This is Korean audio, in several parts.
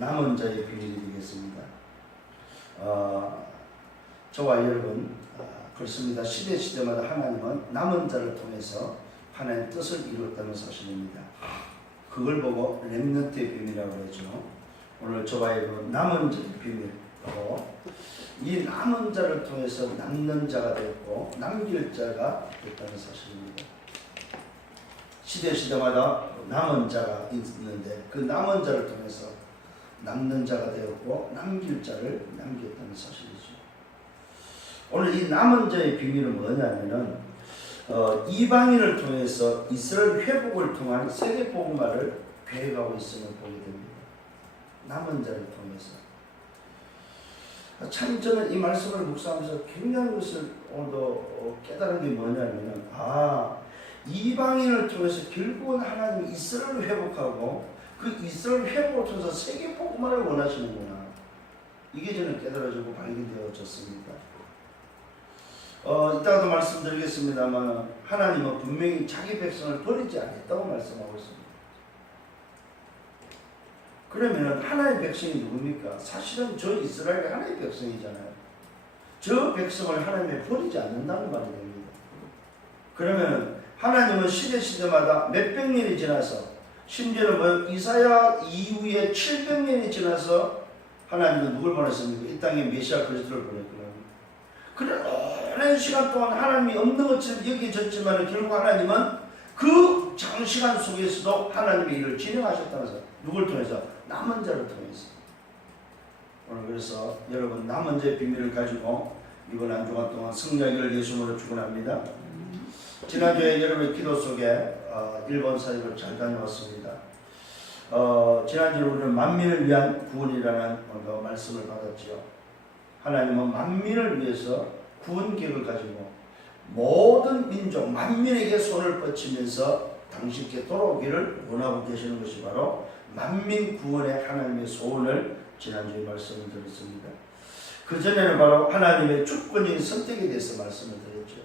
남은 자의 비밀이 되겠습니다. 저와 여러분 그렇습니다. 시대마다 하나님은 남은 자를 통해서 하나님의 뜻을 이루었다는 사실입니다. 그걸 보고 렘넌트의 비밀이라고 하죠. 오늘 저와 여러분 남은 자의 비밀, 이 남은 자를 통해서 남는 자가 되었고 남길 자가 됐다는 사실입니다. 시대마다 남은 자가 있는데 그 남은 자를 통해서 남는 자가 되었고 남길 자를 남겼다는 사실이죠. 오늘 이 남은 자의 비밀은 뭐냐면은 이방인을 통해서 이스라엘 회복을 통한 세계 복음화를 계획하고 있음을 보게 됩니다. 남은 자를 통해서. 참 저는 이 말씀을 묵상하면서 굉장한 것을 오늘도 깨달은 게 뭐냐면은 이방인을 통해서 결국은 하나님이 이스라엘을 회복하고 그 이스라엘 회복을 통해서 세계 복음화를 원하시는구나. 이게 저는 깨달아지고 발견되어졌습니다. 이따가도 말씀드리겠습니다만 하나님은 분명히 자기 백성을 버리지 않았다고 말씀하고 있습니다. 그러면 하나님의 백성이 누굽니까? 사실은 저 이스라엘이 하나님의 백성이잖아요. 저 백성을 하나님이 버리지 않는다는 말이 됩니다. 그러면 하나님은 시대마다 몇백 년이 지나서 심지어는 이사야 이후에 700년이 지나서 하나님은 누굴 보냈습니까? 이 땅에 메시아 그리스도를 보냈거든요. 그런 오랜 시간 동안 하나님이 없는 것처럼 여겨졌지만 결국 하나님은 그 장시간 속에서도 하나님의 일을 진행하셨다면서 누굴 통해서? 남은 자를 통해서. 오늘 그래서 여러분 남은 자의 비밀을 가지고 이번 한 주간 동안 성령을 예수님으로 축원합니다. 지난주에 여러분의 기도 속에 일본 사역을 잘 다녀왔습니다. 지난주에 우리는 만민을 위한 구원이라는 말씀을 받았지요. 하나님은 만민을 위해서 구원 계획을 가지고 모든 민족 만민에게 손을 뻗치면서 당신께 돌아오기를 원하고 계시는 것이 바로 만민 구원의 하나님의 소원을 지난주에 말씀을 드렸습니다. 그 전에는 바로 하나님의 주권적인 선택에 대해서 말씀을 드렸죠.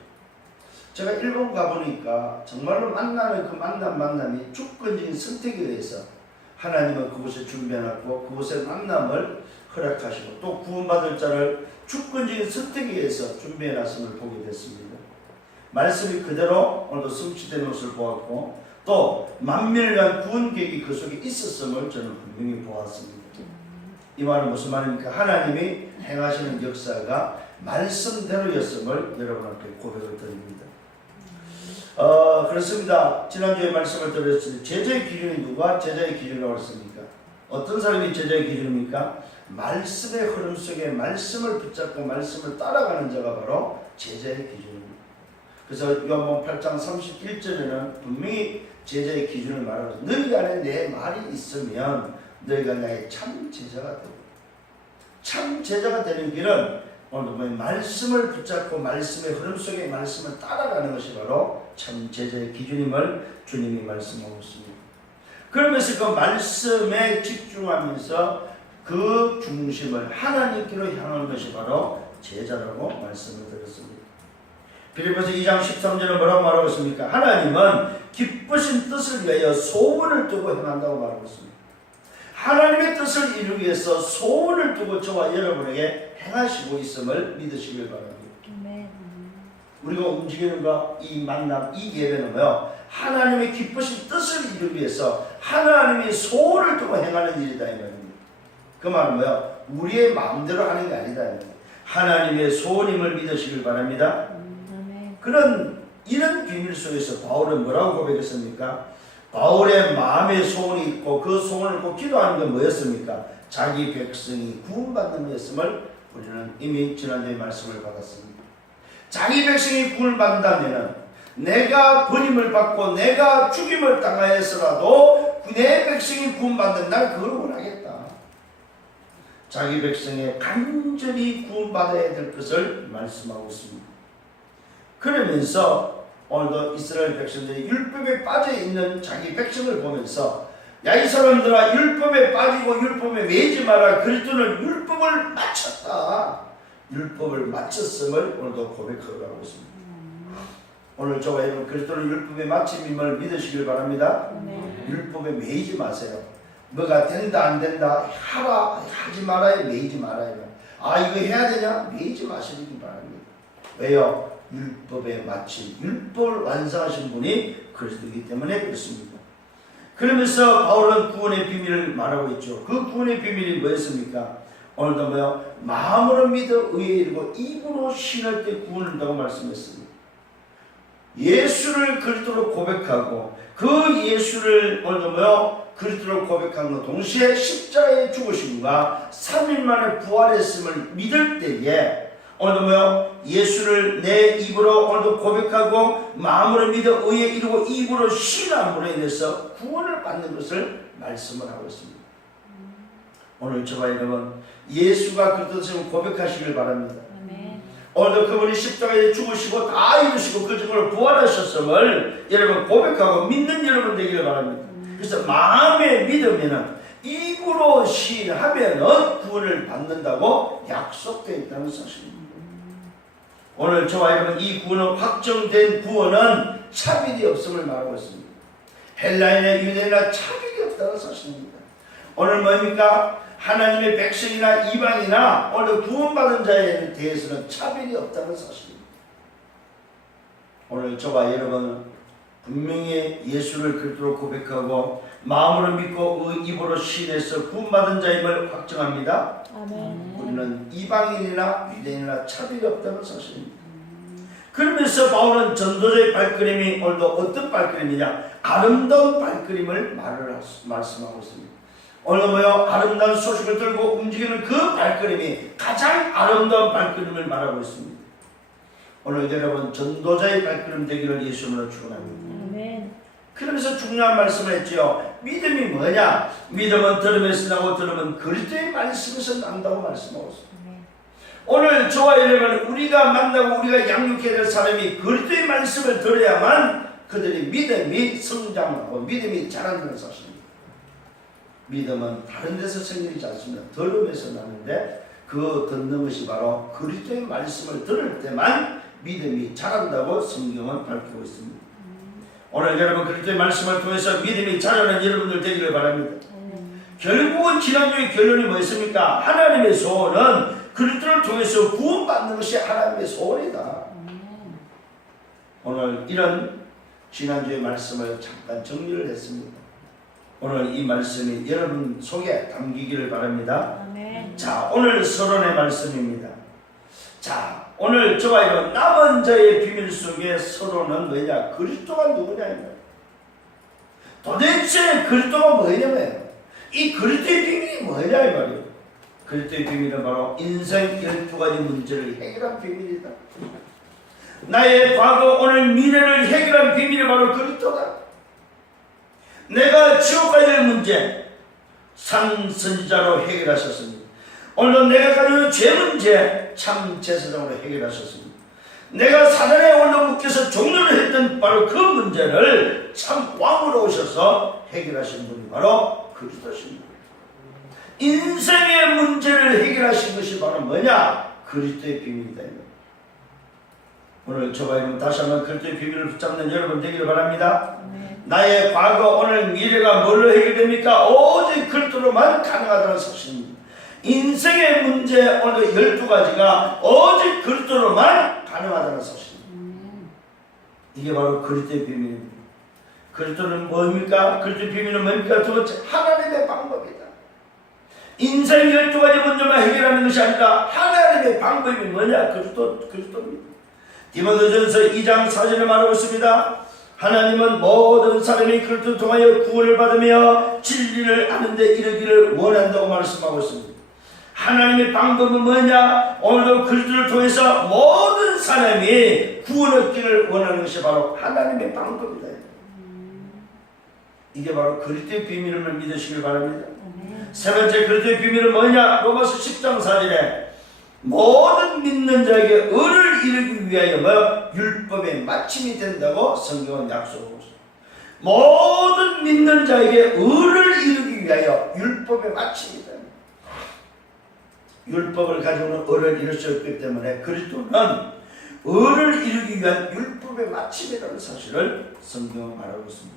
제가 일본 가보니까 정말로 만나는 그 만남이 주권적인 선택에 의해서 하나님은 그곳에 준비해놨고 그곳의 만남을 허락하시고 또 구원받을 자를 주권적인 선택에 의해서 준비해놨음을 보게 됐습니다. 말씀이 그대로 오늘도 성취되는 것을 보았고 또 만민을 위한 구원 계획이 그 속에 있었음을 저는 분명히 보았습니다. 이 말은 무슨 말입니까? 하나님이 행하시는 역사가 말씀대로였음을 여러분 앞에 고백을 드립니다. 그렇습니다. 지난주에 말씀을 드렸을 때 제자의 기준이 누가 제자의 기준이라고 했습니까? 어떤 사람이 제자의 기준입니까? 말씀의 흐름 속에 말씀을 붙잡고 말씀을 따라가는 자가 바로 제자의 기준입니다. 그래서 요한복음 8장 31절에는 분명히 제자의 기준을 말하면서 너희 안에 내 말이 있으면 너희가 나의 참 제자가 되고 참 제자가 되는 길은 오늘 말씀을 붙잡고 말씀의 흐름 속에 말씀을 따라가는 것이 바로 참 제자의 기준임을 주님이 말씀하고 있습니다. 그러면서 그 말씀에 집중하면서 그 중심을 하나님께로 향하는 것이 바로 제자라고 말씀을 드렸습니다. 빌립보서 2장 13절은 뭐라고 말하고 있습니까? 하나님은 기쁘신 뜻을 위하여 소원을 두고 행한다고 말하고 있습니다. 하나님의 뜻을 이루기 위해서 소원을 두고 저와 여러분에게 행하시고 있음을 믿으시길 바랍니다. 우리가 움직이는 거, 이 만남, 이 예배는 뭐요? 하나님의 기쁘신 뜻을 이루기 위해서 하나님의 소원을 두고 행하는 일이다 이 말입니다. 그 말은 뭐요? 우리의 마음대로 하는 게 아니다. 하나님의 소원임을 믿으시길 바랍니다. 이런 비밀 속에서 바울은 뭐라고 고백했습니까? 바울의 마음의 소원이 있고 그 소원을 꼭 기도하는 게 뭐였습니까? 자기 백성이 구원받는 것임을 우리는 이미 지난주에 말씀을 받았습니다. 자기 백성이 구원받는다면 내가 버림을 받고 내가 죽임을 당하였으라도 내 백성이 구원받는 날 그걸 원하겠다. 자기 백성의 간절히 구원받아야 될 것을 말씀하고 있습니다. 그러면서 오늘도 이스라엘 백성들이 율법에 빠져있는 자기 백성을 보면서 야 이 사람들아 율법에 빠지고 율법에 매지 마라. 그리스도는 율법을 마쳤다. 율법을 마쳤음을 오늘도 고백하고 있습니다. 오늘 저와 여러분 그리스도는 율법의 마침임을 믿으시길 바랍니다. 율법에 매이지 마세요. 뭐가 된다 안 된다 하라 하지 말아야 매이지 말아야 아 이거 해야 되냐 매이지 마시기 바랍니다. 왜요? 율법에 마친 율법을 완성하신 분이 그리스도이기 때문에 그렇습니다. 그러면서 바울은 구원의 비밀을 말하고 있죠. 그 구원의 비밀이 뭐였습니까? 오늘도 뭐요? 마음으로 믿어 의에 이르고 입으로 신할 때 구원을 한다고 말씀했습니다. 예수를 그리스도로 고백하고 그 예수를 오늘도 뭐요? 그리스도로 고백함과 동시에 십자가의 죽으심과 3일 만에 부활했음을 믿을 때에 오늘도 뭐요? 예수를 내 입으로 오늘도 고백하고 마음으로 믿어 의에 이르고 입으로 신함으로 인해서 구원을 받는 것을 말씀을 하고 있습니다. 오늘 저와 여러분 예수가 그리스도를 고백하시길 바랍니다. 오늘도 그분이 십자가에 죽으시고 다 이루시고 그 증거로 부활하셨음을 여러분 고백하고 믿는 여러분 되기를 바랍니다. 그래서 마음에 믿으면 입으로 시인하면 구원을 받는다고 약속되어 있다는 사실입니다. 오늘 저와 여러분 이 구원은 확정된 구원은 차별이 없음을 말하고 있습니다. 헬라인이나 유대인이나 차별이 없다는 사실입니다. 오늘 뭡니까? 하나님의 백성이나 이방이나 오늘 구원받은 자에 대해서는 차별이 없다는 사실입니다. 오늘 저와 여러분은 분명히 예수를 그리스도로 고백하고 마음으로 믿고 입으로 시인해서 구원받은 자임을 확정합니다. 아멘. 우리는 이방인이나 유대인이나 차별이 없다는 사실입니다. 그러면서 바울은 전도자의 발걸음이 오늘도 어떤 발걸음이냐? 아름다운 발걸음을 말씀하고 있습니다. 오늘 뭐요? 아름다운 소식을 들고 움직이는 그 발걸음이 가장 아름다운 발걸음을 말하고 있습니다. 오늘 여러분 전도자의 발걸음 되기를 예수님으로 축원합니다. 그러면서 중요한 말씀을 했죠. 믿음이 뭐냐? 믿음은 들음에서 나고 들음은 그리스도의 말씀에서 난다고 말씀하고 있습니다. 오늘 저와 여러분 우리가 만나고 우리가 양육해야 될 사람이 그리스도의 말씀을 들어야만 그들이 믿음이 성장하고 믿음이 자란다는 사실입니다. 믿음은 다른 데서 생기지 않습니다. 들음에서 나는데 그 듣는 것이 바로 그리스도의 말씀을 들을 때만 믿음이 자란다고 성경은 밝히고 있습니다. 오늘 여러분 그리스도의 말씀을 통해서 믿음이 자라는 여러분들 되기를 바랍니다. 결국은 지난주의 결론이 뭐였습니까? 하나님의 소원은 그리스도를 통해서 구원받는 것이 하나님의 소원이다. 오늘 이런 지난주의 말씀을 잠깐 정리를 했습니다. 오늘 이 말씀이 여러분 속에 담기기를 바랍니다. 자, 오늘 서론의 말씀입니다. 자, 오늘 저와 여러분 남은 자의 비밀 속에 서론은 뭐냐? 그리스도가 누구냐 이 말이에요. 도대체 그리스도가 뭐냐면 이 그리스도의 비밀이 뭐냐 이 말이에요. 그리스도의 비밀은 바로 인생 12가지 문제를 해결한 비밀이다. 나의 과거, 오늘, 미래를 해결한 비밀이 바로 그리스도다. 내가 지옥 가야 될 문제 선지자로 해결하셨습니다. 오늘도 내가 가지고 죄 문제 참 제사장으로 해결하셨습니다. 내가 사단에 오늘 묶여서 종료를 했던 바로 그 문제를 참 왕으로 오셔서 해결하신 분이 바로 그리스도십니다. 인생의 문제를 해결하신 것이 바로 뭐냐? 그리스도의 비밀이다. 오늘 저와 여러분 다시 한번 그리스도의 비밀을 붙잡는 여러분 되기를 바랍니다. 나의 과거, 오늘, 미래가 뭘로 해결됩니까? 오직 그리스도로만 가능하다는 사실입니다. 인생의 문제 오늘 12가지가 오직 그리스도로만 가능하다는 사실입니다. 이게 바로 그리스도의 비밀입니다. 그리스도는 뭡니까? 그리스도의 비밀은 뭡니까? 두 번째, 하나님의 방법이다. 인생 12가지 문제만 해결하는 것이 아니라 하나님의 방법이 뭐냐? 그리스도입니다. 디모데전서 2장 4절에 말하고 있습니다. 하나님은 모든 사람이 그리스도를 통하여 구원을 받으며 진리를 아는 데 이르기를 원한다고 말씀하고 있습니다. 하나님의 방법은 뭐냐? 오늘도 그리스도를 통해서 모든 사람이 구원 얻기를 원하는 것이 바로 하나님의 방법이다. 이게 바로 그리스도의 비밀을 믿으시길 바랍니다. 세 번째 그리스도의 비밀은 뭐냐? 로마서 10장 4절에 모든 믿는 자에게 의를 이루기 위하여 율법의 마침이 된다고 성경은 약속하고 있습니다. 모든 믿는 자에게 의를 이루기 위하여 율법의 마침이 된다. 율법을 가지고는 의를 이룰 수 없기 때문에 그리스도는 의를 이루기 위한 율법의 마침이라는 사실을 성경은 말하고 있습니다.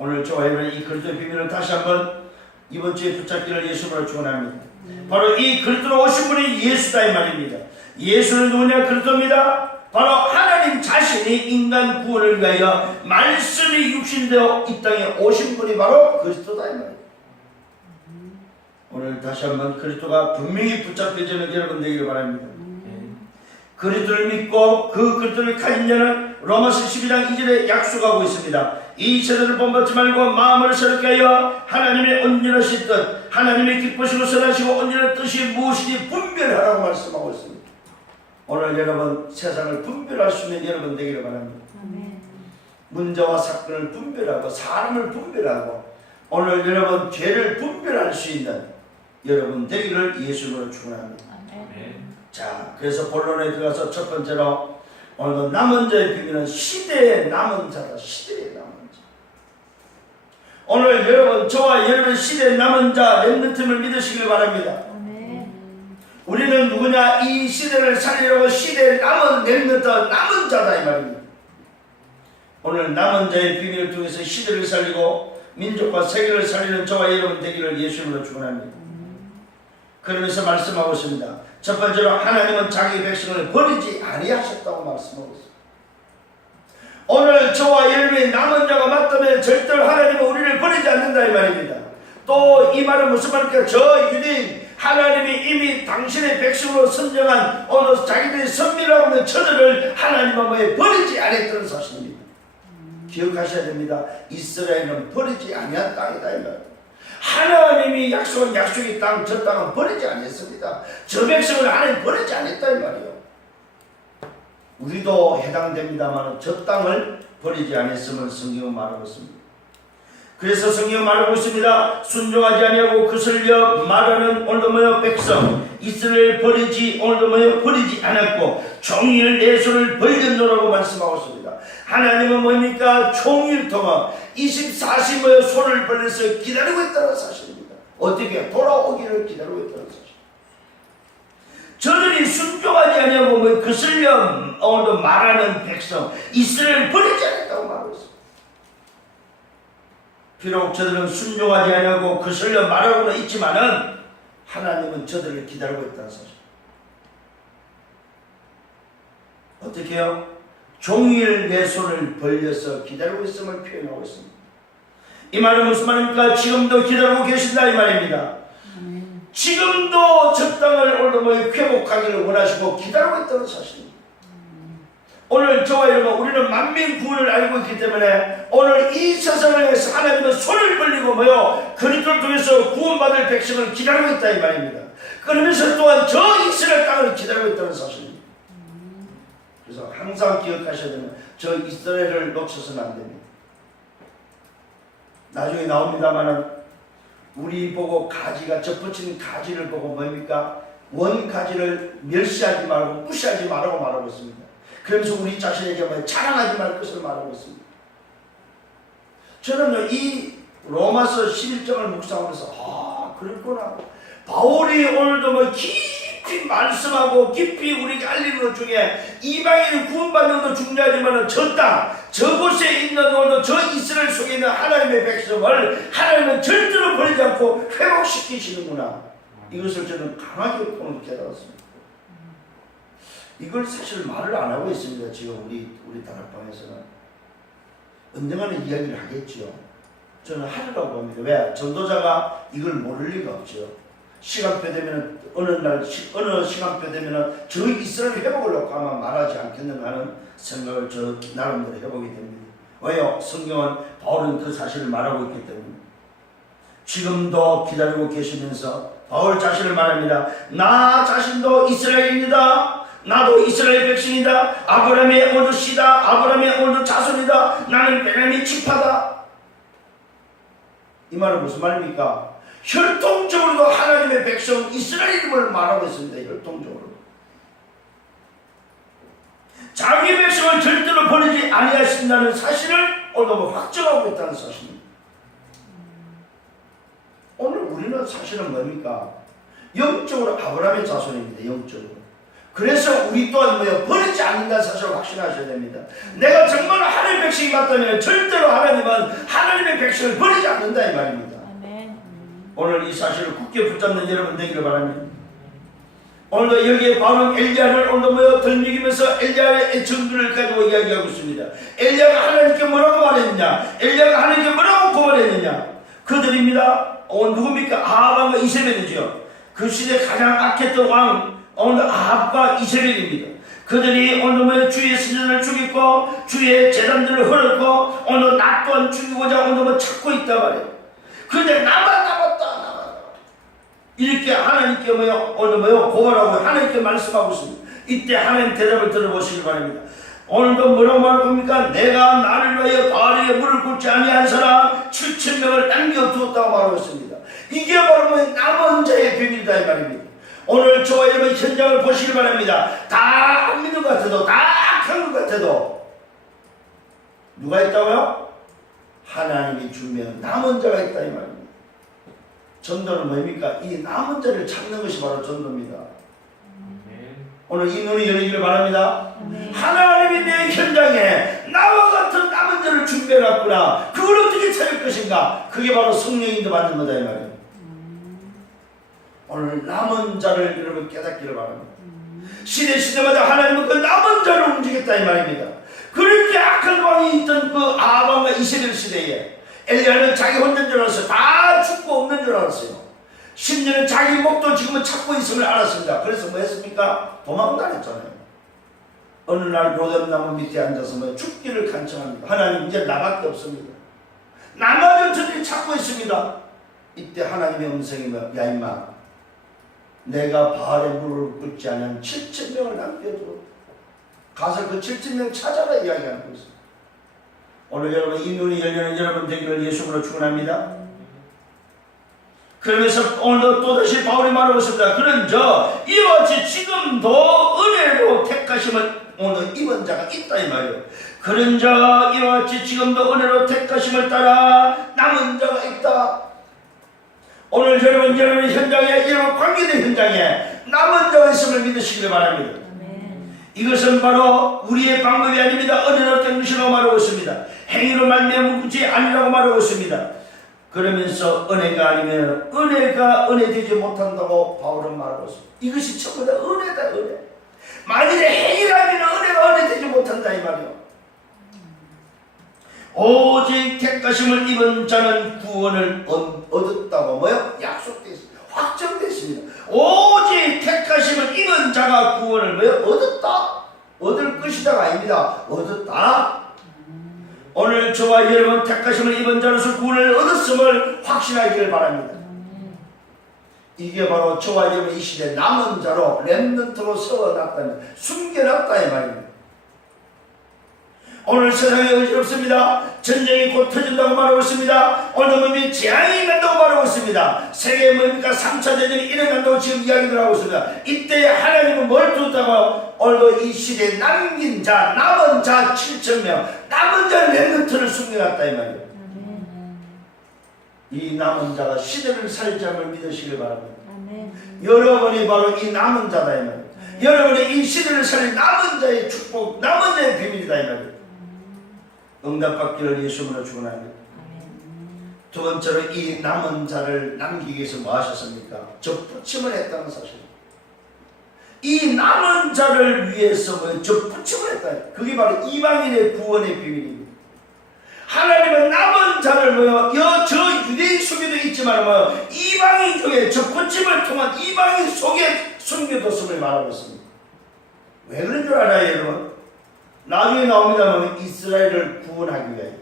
오늘 저와 여러분 이 그리스도의 비밀을 다시 한번 이번 주에 붙잡기를 예수님으로 축원합니다. 바로 이 그리스도로 오신 분이 예수다 이 말입니다. 예수는 누구냐? 그리스도입니다. 바로 하나님 자신이 인간 구원을 위하여 말씀이 육신되어 이 땅에 오신 분이 바로 그리스도다 이 말입니다. 오늘 다시 한번 그리스도가 분명히 붙잡혀지는 여러분 되기를 바랍니다. 그리스도를 믿고 그 그리스도를 가진 자는 로마서 12장 2절에 약속하고 있습니다. 이 세대를 본받지 말고 마음을 새롭게 하여 하나님의 온전하신 뜻, 하나님의 기쁘시고 선하시고 온전한 뜻이 무엇인지 분별하라고 말씀하고 있습니다. 오늘 여러분 세상을 분별할 수 있는 여러분 되기를 바랍니다. 문제와 사건을 분별하고 사람을 분별하고 오늘 여러분 죄를 분별할 수 있는 여러분 되기를 예수님으로 축원합니다. 자, 그래서 본론에 들어가서 첫 번째로 오늘 남은 자의 비밀은 시대의 남은 자다. 시대의 남은 자. 오늘 여러분 저와 여러분 시대의 남은 자 렘넌트를 믿으시길 바랍니다. 우리는 누구냐? 이 시대를 살리려고 시대의 남은 렘넌트 남은 자다 이 말입니다. 오늘 남은 자의 비밀을 통해서 시대를 살리고 민족과 세계를 살리는 저와 여러분 되기를 예수님으로 축원합니다. 그러면서 말씀하고 있습니다. 첫 번째로 하나님은 자기 백성을 버리지 아니하셨다고 말씀하고 있습니다. 오늘 저와 여러분의 남은 자가 맞다면 절대로 하나님은 우리를 버리지 않는다 이 말입니다. 또 이 말은 무슨 말입니까? 저 유대인 하나님이 이미 당신의 백성으로 선정한 어느 자기들이 선비라고 하는 저들을 하나님은 버리지 않았다는 사실입니다. 기억하셔야 됩니다. 이스라엘은 버리지 아니한 땅이다 이 말입니다. 하나님이 약속한 약속의 땅, 저 땅은 버리지 않았습니다. 저 백성을 하나님 버리지 않았다 이 말이에요. 우리도 해당됩니다만 저 땅을 버리지 않았음을 성경은 말하고 있습니다. 그래서 성경은 말하고 있습니다. 순종하지 아니하고 거슬려 말하는 오늘도 뭐요 백성 이스라엘 버리지 오늘도 뭐요 버리지 않았고 종일 내 손을 벌렸노라고 말씀하고 있습니다. 하나님은 뭡니까? 종일 동안 24시 뭐요 손을 벌려서 기다리고 있다는 사실입니다. 어떻게 돌아오기를 기다리고 있다는 사실. 저들이 순종하지 아니하고 뭐 거슬려 오늘도 말하는 백성 이스라엘 버리지 않았다고 말하고 있습니다. 비록 저들은 순종하지 아니하고 거슬려 말하고는 있지만은 하나님은 저들을 기다리고 있다는 사실. 어떻게 해요? 종일 내 손을 벌려서 기다리고 있음을 표현하고 있습니다. 이 말은 무슨 말입니까? 지금도 기다리고 계신다 이 말입니다. 지금도 저 땅을 오늘도 회복하기를 원하시고 기다리고 있다는 사실입니다. 오늘 저와 여러분 우리는 만민 구원을 알고 있기 때문에 오늘 이 세상을 위해서 하나님은 손을 벌리고 그리스도를 통해서 구원받을 백성을 기다리고 있다 이 말입니다. 그러면서 또한 저 이스라엘 땅을 기다리고 있다는 사실입니다. 그래서 항상 기억하셔야 되는 저 이스라엘을 놓쳐서는 안 됩니다. 나중에 나옵니다만은 우리 보고 가지가 접붙이는 가지를 보고 뭡니까? 원 가지를 멸시하지 말고 무시하지 말라고 말하고 있습니다. 그러면서 우리 자신에게 자랑하지 말 것을 말하고 있습니다. 저는요 이 로마서 11장을 묵상하면서 그랬구나. 바울이 오늘도 깊이 말씀하고 깊이 우리에게 알리는 것 중에 이방인은 구원받는 것도 중요하지만 저 땅, 저곳에 있는 오늘도 저 이스라엘 속에 있는 하나님의 백성을 하나님은 절대로 버리지 않고 회복시키시는구나. 이것을 저는 강하게 오늘 깨달았습니다. 이걸 사실 말을 안 하고 있습니다. 지금 우리 다락방에서는 언젠가는 이야기를 하겠죠. 저는 하리라고 봅니다. 왜? 전도자가 이걸 모를 리가 없죠. 시간표 되면 어느 시간표 되면 저 이스라엘 회복을 놓고 아마 말하지 않겠는가 하는 생각을 저 나름대로 해보게 됩니다. 왜요? 성경은 바울은 그 사실을 말하고 있기 때문에 지금도 기다리고 계시면서 바울 자신을 말합니다. 나 자신도 이스라엘입니다. 나도 이스라엘 백성이다. 아브라함의 오늘 씨다. 아브라함의 오늘 자손이다. 나는 베냐민 지파다. 이 말은 무슨 말입니까? 혈통적으로도 하나님의 백성 이스라엘임을 말하고 있습니다. 혈통적으로 자기 백성을 절대로 버리지 아니하신다는 사실을 오늘 확정하고 있다는 사실입니다. 오늘 우리는 사실은 뭡니까? 영적으로 아브라함의 자손입니다. 영적으로. 그래서 우리 또한 버리지 않는다는 사실을 확신하셔야 됩니다. 내가 정말 하나님의 백성이 맞다면 절대로 하나님은 하나님의 백성을 버리지 않는다 이 말입니다. 오늘 이 사실을 굳게 붙잡는 여러분 되기를 바랍니다. 오늘도 여기에 바로 엘리야를 오늘도 덜미기면서 엘리야의 정도를 가지고 이야기하고 있습니다. 엘리야가 하나님께 뭐라고 말했느냐? 엘리야가 하나님께 뭐라고 고발했느냐? 그들입니다. 누굽니까? 아합과 이세벨이죠. 그 시대 가장 악했던 왕 오늘 아합과 이세벨입니다. 그들이 오늘 주의 선전을 죽이고 주의 제단들을 흘렸고 오늘 나 또한 죽이고자 오늘 찾고 있단 말이에요. 그런데 나만 남았다. 이렇게 하나님께 오늘 고발하고 하나님께 말씀하고 있습니다. 이때 하나님 대답을 들어보시기 바랍니다. 오늘도 뭐라고 말할 겁니까? 내가 나를 위하여 바알에 물을 붓지 아니한 사람 7,000명을 남겨두었다고 말하고 있습니다. 이게 바로 남은 자의 비밀이다 이 말입니다. 오늘 저와 여러분 현장을 보시기 바랍니다. 다 안 믿는 것 같아도 다 악한 것 같아도 누가 있다고요? 하나님이 주면 남은 자가 있다 이 말입니다. 전도는 뭡니까? 이 남은 자를 찾는 것이 바로 전도입니다. 오늘 이 눈이 열리기를 바랍니다. 하나님이 내 현장에 나와 같은 남은 자를 준비해놨구나. 그걸 어떻게 찾을 것인가? 그게 바로 성령인도 받는 거다 이 말이에요. 오늘 남은 자를 여러분 깨닫기를 바랍니다. 시대마다 하나님은 그 남은 자를 움직였다 이 말입니다. 그렇게 악한 왕이 있던 그 아합과 이세벨 시대에 엘리야는 자기 혼자인 줄 알았어요. 다 죽고 없는 줄 알았어요. 심지어는 자기 목도 지금은 찾고 있음을 알았습니다. 그래서 뭐 했습니까? 도망다녔잖아요. 어느 날 로뎀나무 밑에 앉아서 죽기를 간청합니다. 하나님 이제 나밖에 없습니다. 나마저 저들이 찾고 있습니다. 이때 하나님의 음성이 야 임마 내가 바알에 물을 붓지 않은 7,000명을 남겨줘. 가서 그 7,000명 찾아라 이야기하는 것입니다. 오늘 여러분 이 눈이 열리는 여러분 되기를 예수님으로 축원합니다. 그러면서 오늘도 또다시 바울이 말하고 있습니다. 그런저 이와 같이 지금도 은혜로 택하심을 오늘 입은 자가 있다 이 말이에요. 그런저 이와 같이 지금도 은혜로 택하심을 따라 남은 자가 있다. 오늘 여러분의 현장에 여러분 관계된 현장에 남은 자가 있음을 믿으시기를 바랍니다. 이것은 바로 우리의 방법이 아닙니다. 은혜로 된 것이라고 말하고 있습니다. 행위로 말미암은 것이 아니라고 말하고 있습니다. 그러면서 은혜가 아니면 은혜가 은혜 되지 못한다고 바울은 말하고 있습니다. 이것이 전부 다 은혜다 은혜. 만일에 행위라면 은혜가 은혜 되지 못한다 이 말이요. 오직 택하심을 입은 자는 구원을 얻었다고 뭐요? 약속되어 있습니다. 확정되어 있습니다. 오직 택하심을 입은 자가 구원을 뭐요? 얻었다. 얻을 것이다가 아닙니다. 얻었다. 오늘 저와 여러분 택하심을 입은 자로서 구원을 얻었음을 확신하기를 바랍니다. 이게 바로 저와 여러분 이 시대 남은 자로 렘넌트로 세워놨다는 숨겨놨다 이 말입니다. 오늘 세상에 의지없습니다. 전쟁이 곧 터진다고 말하고 있습니다. 오늘 뭡니까? 재앙이 난다고 말하고 있습니다. 세계에 뭡니까? 3차 대전이 일어난다고 지금 이야기를 하고 있습니다. 이때 하나님은 뭘 두었다고? 오늘도 이 시대에 남긴 자, 남은 자 7,000명, 남은 자 렘넌트를 숨겨놨다 이 말이에요. 이 남은 자가 시대를 살자을 믿으시길 바랍니다. 여러분이 바로 이 남은 자다 이 말이에요. 여러분이 이 시대를 살릴 남은 자의 축복, 남은 자의 비밀이다 이 말이에요. 응답받기를 예수님으로 축원합니다. 두 번째로 이 남은 자를 남기기 위해서 뭐 하셨습니까? 접붙임을 했다는 사실. 이 남은 자를 위해서 접붙임을 했다. 그게 바로 이방인의 구원의 비밀입니다. 하나님은 남은 자를 저 유대인 속에도 있지만 이방인 중에 접붙임을 통한 이방인 속에 숨겨뒀음을 말하고 있습니다. 왜 그런 줄 알아요 여러분? 나중에 나옵니다만 이스라엘을 구원하기 위하여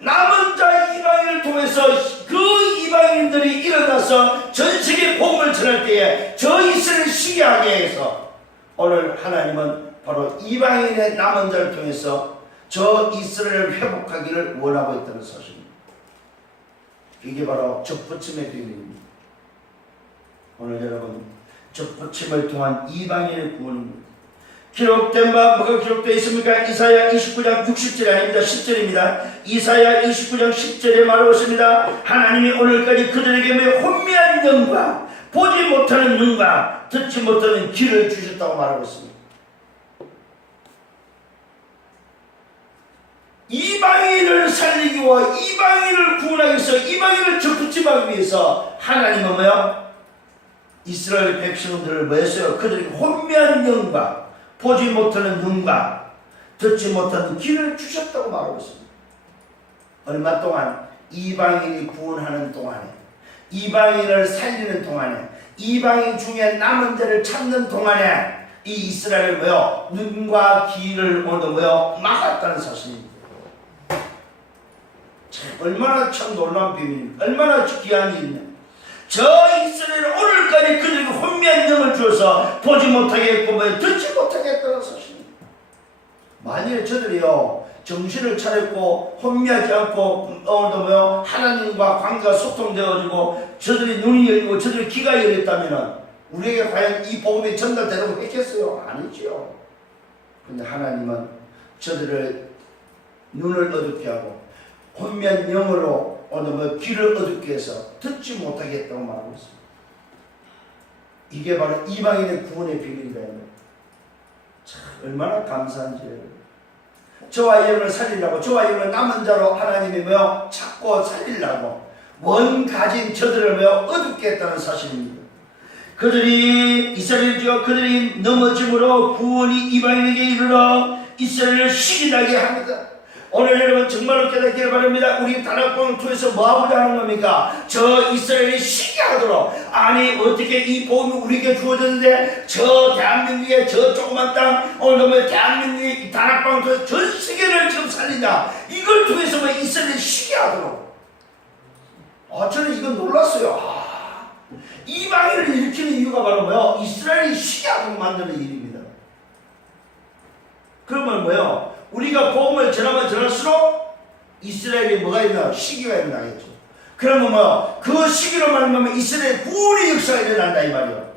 남은 자 이방인을 통해서 그 이방인들이 일어나서 전 세계 복음을 전할 때에 저 이스라엘을 시기하게 해서 오늘 하나님은 바로 이방인의 남은 자를 통해서 저 이스라엘을 회복하기를 원하고 있다는 사실입니다. 이게 바로 접붙임의 비밀입니다. 오늘 여러분 접붙임을 통한 이방인의 구원입니다. 기록된 바 뭐가 기록되어 있습니까? 이사야 29장 60절이 아닙니다. 10절입니다. 이사야 29장 10절에 말하고 있습니다. 하나님이 오늘까지 그들에게 혼미한 영과 보지 못하는 눈과 듣지 못하는 귀를 주셨다고 말하고 있습니다. 이방인을 살리기 위해 이방인을 구원하기 위해서 이방인을 적붙임하기 위해서 하나님은 뭐요? 이스라엘 백성들을 뭐 했어요? 그들에게 혼미한 영과 보지 못하는 눈과 듣지 못하는 귀를 주셨다고 말하고 있습니다. 얼마 동안? 이방인이 구원하는 동안에, 이방인을 살리는 동안에, 이방인 중에 남은 자를 찾는 동안에 이 이스라엘 뭐요? 눈과 귀를 오늘 뭐요? 막았다는 사실입니다. 얼마나 참 놀라운 비밀입니까? 얼마나 귀한 일이냐. 저 이스라엘은 오늘까지 그들에게 혼미한 영을 주어서 보지 못하게 했고 듣지 못하게 했다는 사실입니다. 만일에 저들이요 정신을 차렸고 혼미하지 않고 오늘도 하나님과 관계가 소통되어지고 저들이 눈이 열리고 저들이 귀가 열렸다면 우리에게 과연 이 복음이 전달되도록 했겠어요? 아니지요. 근데 하나님은 저들을 눈을 어둡게 하고 혼미한 영으로 오늘 귀를 어둡게 해서 듣지 못하게 했다고 말하고 있습니다. 이게 바로 이방인의 구원의 비밀이다. 참 얼마나 감사한지. 저와 여러분을 살리려고, 저와 여러분을 남은 자로 하나님이 찾고 살리려고 원가진 저들을 어둡게 했다는 사실입니다. 그들이 이스라엘이죠. 그들이 넘어짐으로 구원이 이방인에게 이르러 이스라엘을 시기나게 합니다. 오늘 여러분 정말로 깨닫기를 바랍니다. 우리 다락방을 통해서 뭐하고자 하는 겁니까? 저 이스라엘이 시기하도록, 아니 어떻게 이 복음이 우리에게 주어졌는데 저 대한민국의 저 조그만 땅, 오늘 대한민국의 다락방을 통해서 전 세계를 지금 살린다. 이걸 통해서 이스라엘이 시기하도록. 저는 이건 놀랐어요. 이방인을 일으키는 이유가 바로 뭐요? 이스라엘이 시기하도록 만드는 일입니다. 그러면 뭐요? 우리가 복음을 전하면 전할수록 이스라엘이 뭐가 있나? 시기가 일어나겠죠. 그러면 그 시기로 말하면 이스라엘 구원의 역사가 일어난다 이 말이요.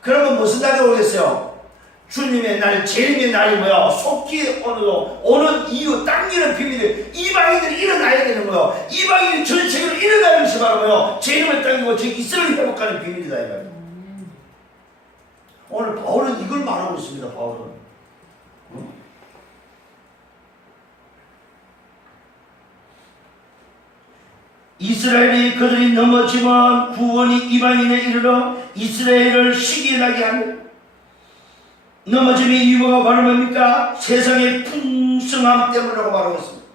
그러면 무슨 날이 오겠어요? 주님의 날, 재림의 날이 속히 오는 이유, 당기는 비밀이 이방인들이 일어나야 되는 거예요. 이방인이 전 세계로 일어나는 것이 바로 재림을 당기고 즉 이스라엘을 회복하는 비밀이다 이 말이에요. 오늘 바울은 이걸 말하고 있습니다. 바울은. 이스라엘이 그들이 넘어지면 구원이 이방인에 이르러 이스라엘을 시기나게 합니다. 넘어짐의 이유가 바로 뭡니까? 세상의 풍성함 때문이라고 말하고 있습니다.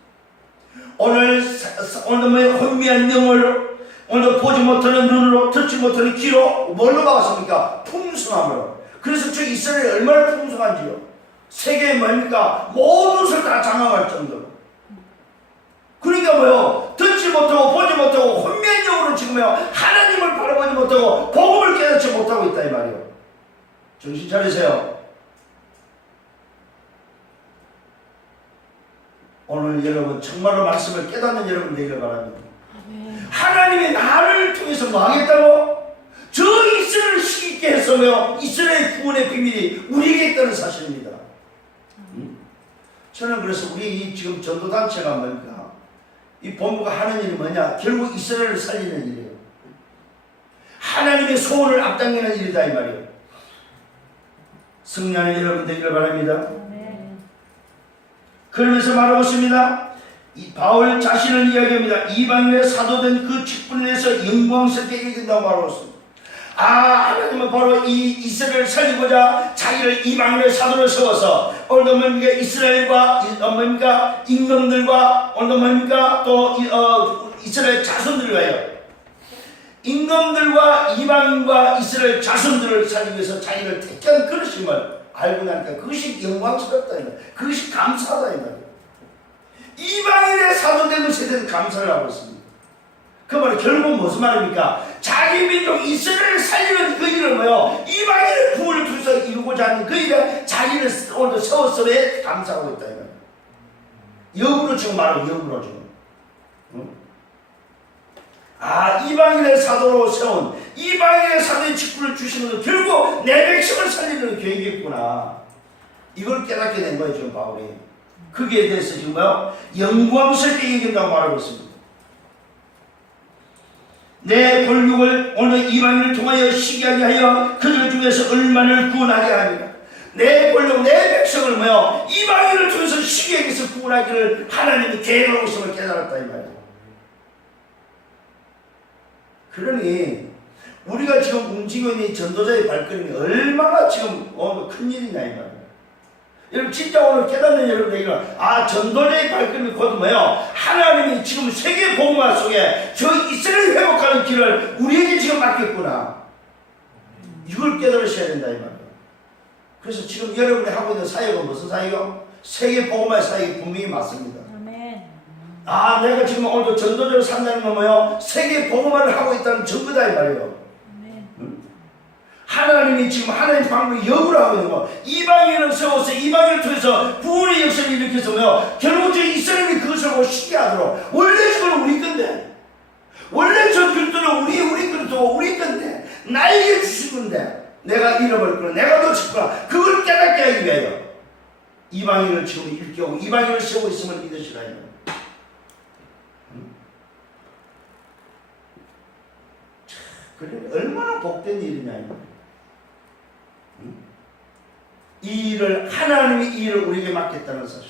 오늘 혼미한 영을 오늘 보지 못하는 눈으로 듣지 못하는 귀로 뭘로 막았습니까? 풍성함으로. 그래서 저 이스라엘이 얼마나 풍성한지요. 세계에 뭡니까? 모든 것을 다 장악할 정도로. 그러니까 듣지 못하고 보지 못하고 혼미한 영으로 지금 하나님을 바라보지 못하고 복음을 깨닫지 못하고 있다 이 말이에요. 정신 차리세요. 오늘 여러분 정말로 말씀을 깨닫는 여러분 되기를 바랍니다. 하나님의 나를 통해서 뭐 하겠다고? 저 이스라엘을 시기게 해서 이스라엘 구원의 비밀이 우리에게 있다는 사실입니다. 저는 그래서 우리 지금 전도단체가 뭡니까? 이 본부가 하는 일이 뭐냐? 결국 이스라엘을 살리는 일이에요. 하나님의 소원을 앞당기는 일이다 이 말이에요. 승리하는 여러분 되기를 바랍니다. 그러면서 말하고 있습니다. 이 바울 자신을 이야기합니다. 이방인의 사도된 그 직분에 대해서 영광스럽게 얘기한다고 말하고 있습니다. 하나님은 바로 이 이스라엘을 살리고자 자기를 이방인의 사도로 세워서 오늘 뭡니까? 이스라엘과 뭡니까? 임금들과 오늘 뭡니까? 또 이스라엘 자손들과요. 임금들과 이방인과 이스라엘 자손들을 살리기 위해서 자기를 택한 그릇임을 알고 나니까 그것이 영광스럽다. 그것이 감사하다. 이방인의 사도된 것에 대해서 감사를 하고 있습니다. 그 말은 결국 무슨 말입니까? 자기 민족 이스라엘을 살리는 그 일을 이방인의 구원을 통해서 이루고자 하는 그 일에 자기를 오늘도 세웠음에 감사하고 있다. 역으로 지금 말하고 역으로 지금. 이방인의 사도로 세운 이방인의 사도의 직분을 주시는 건 결국 내 백성을 살리는 계획이었구나. 이걸 깨닫게 된 거예요 지금 바울이. 거기에 대해서 지금 영광스럽게 얘기한다고 말하고 있습니다. 내 골육을 오늘 이방인을 통하여 시기하게 하여 그들 중에서 얼마를 구원하게 하리라. 내 골육 내 백성을 뭐요 이방인을 통해서 시기에게서 구원하기를 하나님이 계획하고 있음을 깨달았다 이 말이에요. 그러니 우리가 지금 움직이고 있는 전도자의 발걸음이 얼마나 지금 큰일이냐 이 말이에요. 여러분 진짜 오늘 깨닫는 여러분들에게는 전도자의 발걸음이 곧 뭐예요? 하나님이 지금 세계 복음화 속에 저 이스라엘 회복하는 길을 우리에게 지금 맡겼구나. 이걸 깨달으셔야 된다 이 말이에요. 그래서 지금 여러분이 하고 있는 사역은 무슨 사역이요? 세계 복음화의 사역이 분명히 맞습니다. 아멘. 내가 지금 오늘도 전도자로 산다는 건 뭐예요? 세계 복음화를 하고 있다는 증거다 이 말이에요. 하나님이 지금 하나님 방법을 역으로 하고 있는 거. 이방인을 세워서 이방인을 통해서 구원의 역사를 일으켜서 뭐요? 결국 저 이스라엘이 그것을 보고 신기하도록 원래 그건 우리 건데 원래 저 그리스도는 우리 그리스도 우리 건데 나에게 주신 건데 내가 잃어버렸구나 내가 놓쳤구나 그걸 깨닫게 하기 위하여 이방인을 지금 일깨우고 이방인을 세우고 있음을 믿으시라 이 말이에요. 그래 얼마나 복된 일이냐 이 말이에요. 이 일을 하나님이 이 일을 우리에게 맡겼다는 사실.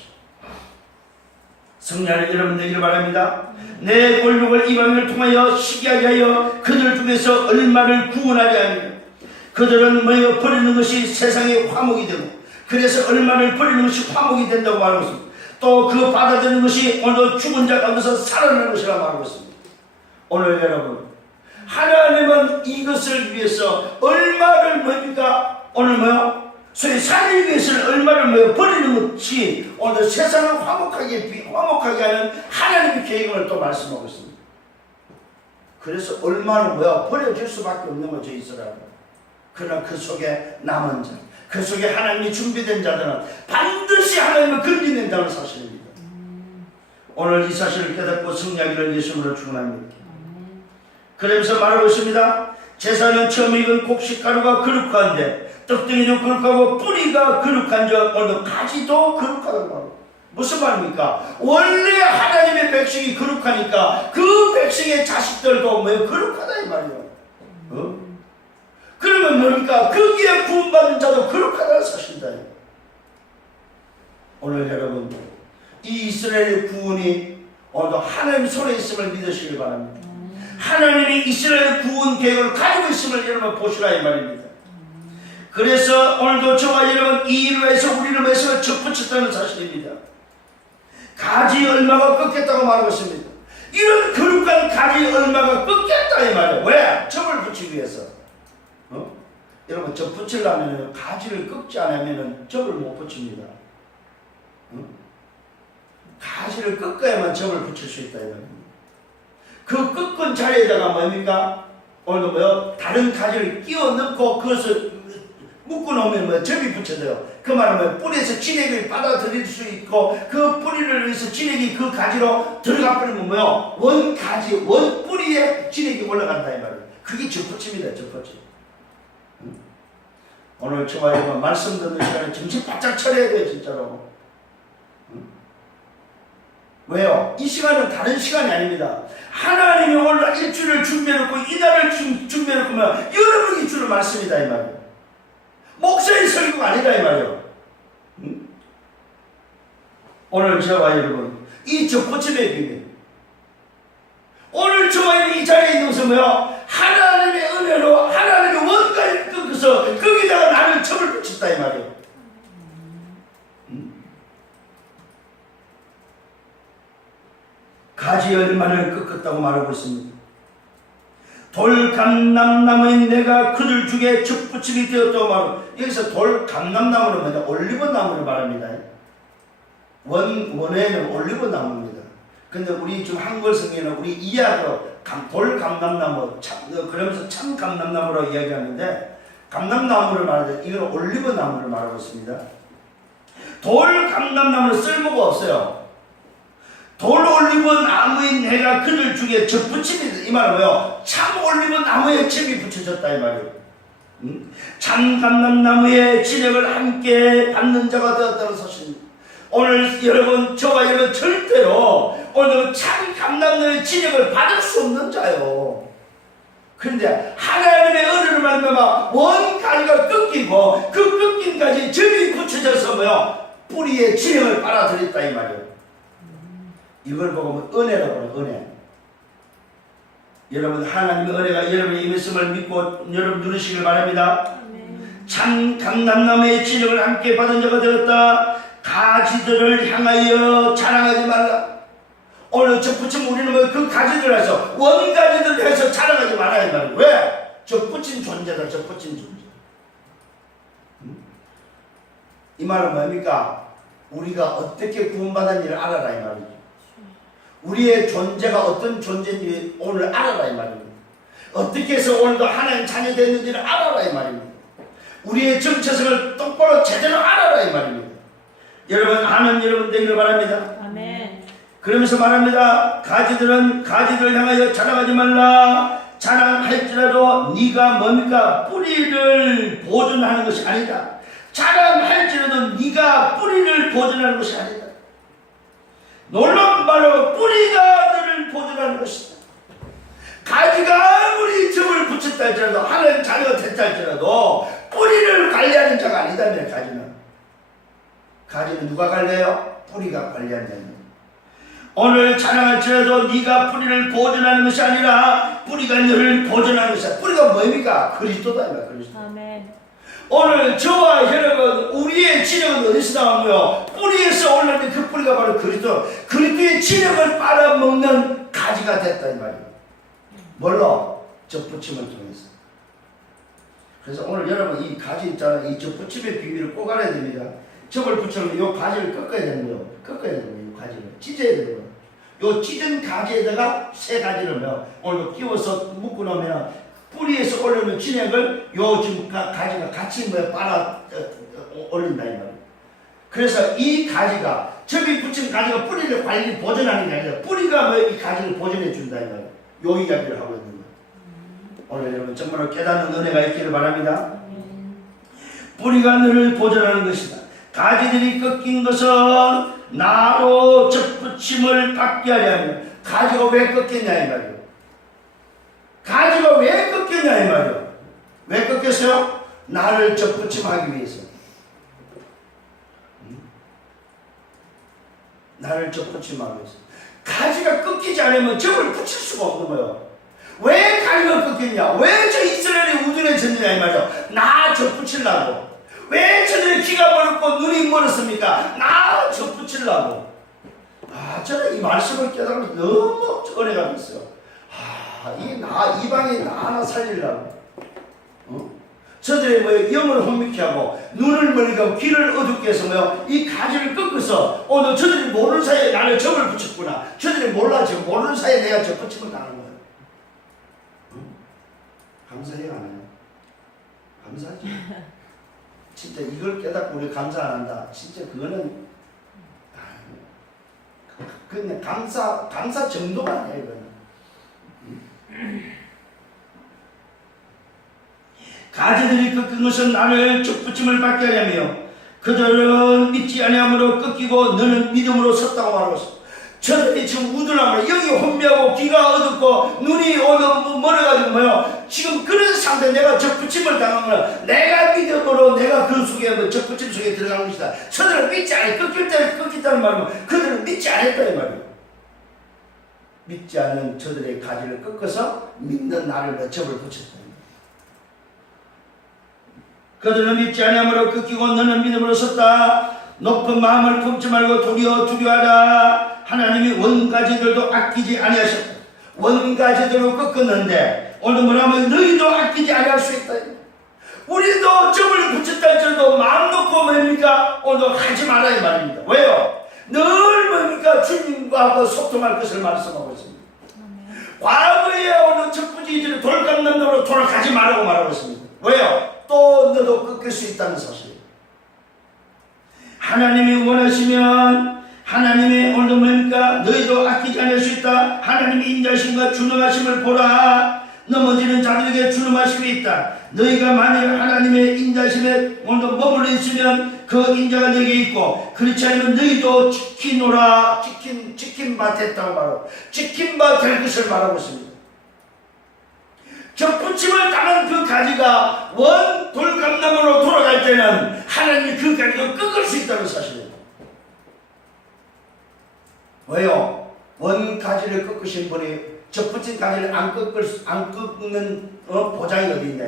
성령님 여러분 되기를 바랍니다. 내 골육을 이방인을 통하여 시기하게 하여 그들 중에서 얼마를 구원하려 하니라. 그들은 뭐여 버리는 것이 세상의 화목이 되고 그래서 얼마를 버리는 것이 화목이 된다고 말하고 있습니다. 또 그 받아들이는 것이 오늘도 죽은 자 가운데서 살아나는 것이라고 말하고 있습니다. 오늘 여러분 하나님은 이것을 위해서 얼마를 뭡니까? 오늘 뭐요? 소위 살기 위해서는 얼마를 뭐요? 버리는 것이 오늘 세상을 화목하게 하는 하나님의 계획을 또 말씀하고 있습니다. 그래서 얼마는 뭐요? 버려질 수밖에 없는 거죠 이스라엘. 그러나 그 속에 남은 자, 그 속에 하나님이 준비된 자들은 반드시 하나님을 건져낸다는 사실입니다. 오늘 이 사실을 깨닫고 승리하기를 예수님으로 축원합니다. 그러면서 말하고 있습니다. 제사는 처음에 익은 곡식가루가 거룩한데 떡덩이도 거룩하고 뿌리가 거룩한 적 오늘도 가지도 거룩하다고 말합니다. 무슨 말입니까? 원래 하나님의 백성이 거룩하니까 그 백성의 자식들도 뭐 거룩하다 이 말이에요. 그러면 뭡니까? 거기에 구원받은 자도 거룩하다는 사실이다. 오늘 여러분 이 이스라엘의 구원이 오늘도 하나님 손에 있음을 믿으시길 바랍니다. 하나님이 이스라엘 구원 계획을 가지고 있음을 여러분 보시라 이 말입니다. 그래서 오늘도 저와 여러분 이 일을 위해서 우리를 위해서 접붙였다는 사실입니다. 가지 얼마가 꺾였다고 말하고 있습니다. 이런 거룩한 가지 얼마가 꺾였다 이 말이에요. 왜? 접을 붙이기 위해서. 여러분 접 붙이려면 가지를 꺾지 않으면 접을 못 붙입니다. 가지를 꺾어야만 접을 붙일 수 있다 이 말입니다. 그 꺾은 자리에다가 뭡니까? 오늘도 뭐요? 다른 가지를 끼워 넣고 그것을 묶어 놓으면 뭐 접이 붙여져요. 그 말은 뭐 뿌리에서 진액을 받아들일 수 있고 그 뿌리를 위해서 진액이 그 가지로 들어가 버리면 뭐요? 원 가지, 원 뿌리에 진액이 올라간다 이 말이에요. 그게 접붙입니다. 접붙임. 오늘 저와 여러분 말씀 듣는 시간에 정신 바짝 차려야 돼요 진짜로. 왜요? 이 시간은 다른 시간이 아닙니다. 하나님이 오늘 일주일을 준비해놓고 이날을 준비해놓고 여러분이 주는 말씀이다 이 말이에요. 목사의 설교가 아니다 이 말이에요. 오늘 저와 여러분 이 접붙임의 비밀, 오늘 저와 여러분 이 자리에 있는 것은 뭐요? 하나님의 은혜로 하나님의 원가를 꺾어서 거기다가 나를 접을 붙였다 이 말이에요. 가지 얼마를 꺾었다고 말하고 있습니다. 돌감람나무인 내가 그들 중에 접붙임이 되었다고 말하고, 여기서 돌감람나무는 뭐냐? 올리브나무를 말합니다. 원에는 올리브나무입니다. 근데 우리 지금 한글 성경에는 우리 이해하고 돌감람나무, 그러면서 참감람나무라고 이야기하는데, 감람나무를 말하는데 이건 올리브나무를 말하고 있습니다. 돌감람나무는 쓸모가 없어요. 돌 올리브 나무인 내가 그들 중에 접붙임이, 이 말은 뭐요? 참 올리브 나무에 접이 붙여졌다 이 말이에요. 참 감람나무의 진액을 함께 받는 자가 되었다는 사실입니다. 오늘 여러분, 저와 여러분 절대로 오늘 참 감람나무의 진액을 받을 수 없는 자요. 그런데 하나님의 은혜를 말미암아 원 가지가 끊기고 그 끊긴 가지 점이 붙여져서 뭐요? 뿌리의 진영을 빨아들였다 이 말이에요. 이걸 보고 은혜라고 그래요. 은혜. 여러분 하나님의 은혜가 여러분의 임했음을 믿고 여러분 누리시길 바랍니다. 참 강남나무의 진영을 함께 받은 자가 되었다. 가지들을 향하여 자랑하지 말라. 오늘 접붙임 우리는 그 가지들 해서 원가지들 해서 자랑하지 말아야 이 말이에요. 왜? 접붙인 존재다. 접붙인 존재. 이 말은 뭡니까? 우리가 어떻게 구원받았는지를 알아라 이 말이죠. 우리의 존재가 어떤 존재인지 오늘 알아라 이 말입니다. 어떻게 해서 오늘도 하나님 자녀 됐는지를 알아라 이 말입니다. 우리의 정체성을 똑바로 제대로 알아라 이 말입니다. 여러분 아는 여러분 되기를 바랍니다. 아멘. 그러면서 말합니다. 가지들은 가지를 향하여 자랑하지 말라. 자랑할지라도 네가 뭡니까? 뿌리를 보존하는 것이 아니다. 자랑할지라도 네가 뿌리를 보존하는 것이 아니다. 놀라운 말로 뿌리가 너를 보존하는 것이다. 가지가 아무리 점을 붙였다 할지라도 하나님 자녀가 됐다 할지라도 뿌리를 관리하는 자가 아니다면 가지는 누가 관리해요? 뿌리가 관리하는 자입니다. 오늘 자랑할지라도 네가 뿌리를 보존하는 것이 아니라 뿌리가 너를 보존하는 것이다. 뿌리가 뭡니까? 그리스도다. 그리스도. 아멘. 오늘 저와 여러분 우리의 진영은 어디서 나오고요? 뿌리에서 올라오는 그 뿌리가 바로 그리스도. 그리스도의 진영을 빨아먹는 가지가 됐다 이 말이에요. 뭘로? 접붙임을 통해서. 그래서 오늘 여러분 이 가지 있잖아요. 이 접붙임의 비밀을 꼭 알아야 됩니다. 접을 붙이면 이 가지를 꺾어야 되는 거예요. 꺾어야 되는 거예요. 이 가지를 찢어야 되는 거예요. 이 찢은 가지에다가 새 가지를 오늘 끼워서 묶고 나면 뿌리에서 올려놓은 진액을 요 지금 가지가 같이 빨아 올린다 이 말이에요. 그래서 이 가지가 접이 붙인 가지가 뿌리를 관리 보존하는 게 아니라 뿌리가 이 가지를 보존해 준다 이 말이에요. 요 이야기를 하고 있는 거예요. 오늘 여러분 정말로 깨닫는 은혜가 있기를 바랍니다. 뿌리가 너를 보존하는 것이다. 가지들이 꺾인 것은 나로 접붙임을 받게 하려면 가지가 왜 꺾였냐 이 말이에요. 가지가 왜 꺾였냐 이 말이에요. 왜 꺾였어요? 나를 접붙임하기 위해서. 나를 접붙임하기 위해서. 가지가 꺾이지 않으면 접을 붙일 수가 없는 거예요. 왜 가지가 꺾였냐? 왜 저 이스라엘이 우둔해졌느냐 이 말이에요. 나 접붙이려고. 왜 저들의 귀가 멀었고 눈이 멀었습니까? 나 접붙이려고. 저는 이 말씀을 깨달으면서 너무 은혜가 있어요. 이방이 나 하나 살리려고. 저들의 영을 혼미케 하고 눈을 멀게 하고 귀를 어둡게 해서 이 가지를 꺾어서 오늘 저들이 모르는 사이에 나를 접을 붙였구나. 저들이 몰라. 지금 모르는 사이에 내가 접붙임을 당하는 거예요. 감사해요 안 해요? 감사하죠. 진짜 이걸 깨닫고 우리 감사 안 한다. 진짜 그거는 그냥 감사 정도가 아니에요. 이거는. 가지들이 꺾인 것은 나를 접붙임을 받게 하려며 그들은 믿지 아니함으로 꺾이고 너는 믿음으로 섰다고 말하고 있어. 저들이 지금 우둔하고 영이 혼미하고 귀가 어둡고 눈이 멀어가지고 지금 그런 상태 내가 접붙임을 당한 거야. 내가 믿음으로 내가 그 속에 접붙임 속에 들어간 것이다. 저들은 믿지 않아. 꺾일 때는 꺾였다는 말이면 그들은 믿지 않았다 이 말이야. 믿지 않은 저들의 가지를 꺾어서 믿는 나를 접을 붙였다. 그들은 믿지 아니함으로 꺾이고 너는 믿음으로 섰다. 높은 마음을 품지 말고 두려워하라. 하나님이 원가지들도 아끼지 아니하셨다. 원가지들로 꺾었는데 오늘 뭐라면 너희도 아끼지 아니할 수 있다. 우리도 점을 붙였다 할지라도 마음 놓고 뭡니까? 오늘 하지 마라 이 말입니다. 왜요? 늘 뭡니까? 주님과 소통할 것을 말씀하고 있습니다. 과거에 오늘 적부지기를 돌감남으로 돌아가지 말라고 말하고 있습니다. 왜요? 또 너도 꺾일 수 있다는 사실. 하나님이 원하시면 하나님의 오늘도 뭡니까? 너희도 아끼지 않을 수 있다. 하나님의 인자심과 준엄하심을 보라. 넘어지는 자들에게 준엄하심이 있다. 너희가 만일 하나님의 인자심에 오늘도 머물러 있으면 그 인자가 너에게 있고 그렇지 않으면 너희도 지키노라. 지킨 바 됐다고 말하고 지킨 바 될 것을 말하고 있습니다. 접붙임을 당한 그 가지가 원 돌감나무로 돌아갈 때는 하나님이 그 가지를 꺾을 수 있다는 사실입니다. 왜요? 원 가지를 꺾으신 분이 접붙인 가지를 안 꺾는 보장이 어디 있냐.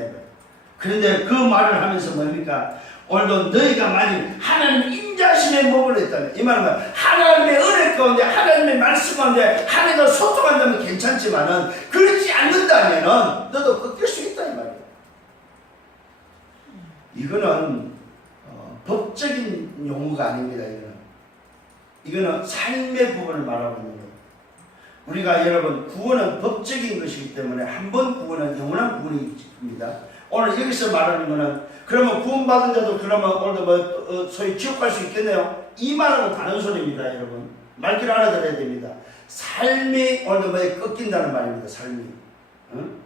그런데 그 말을 하면서 뭡니까? 오늘도 너희가 만일 하나님 인자심에 목을 했다면, 이 말은 하나님의 은혜 가운데 하나님의 말씀 가운데 하나님과 소통한다면 괜찮지만은 그렇지 않는다면은 너도 꺾일 수 있다 이 말이에요. 이거는 법적인 용어가 아닙니다. 이거는 삶의 부분을 말하고 있는 거예요. 우리가 여러분 구원은 법적인 것이기 때문에 한 번 구원은 영원한 구원입니다. 오늘 여기서 말하는 거는 그러면 구원받은 자도 그러면 오늘도 소위 지옥 갈 수 있겠네요. 이 말하고 다른 소리입니다. 여러분 말귀를 알아들어야 됩니다. 삶이 오늘도 꺾인다는 말입니다. 삶이. 응?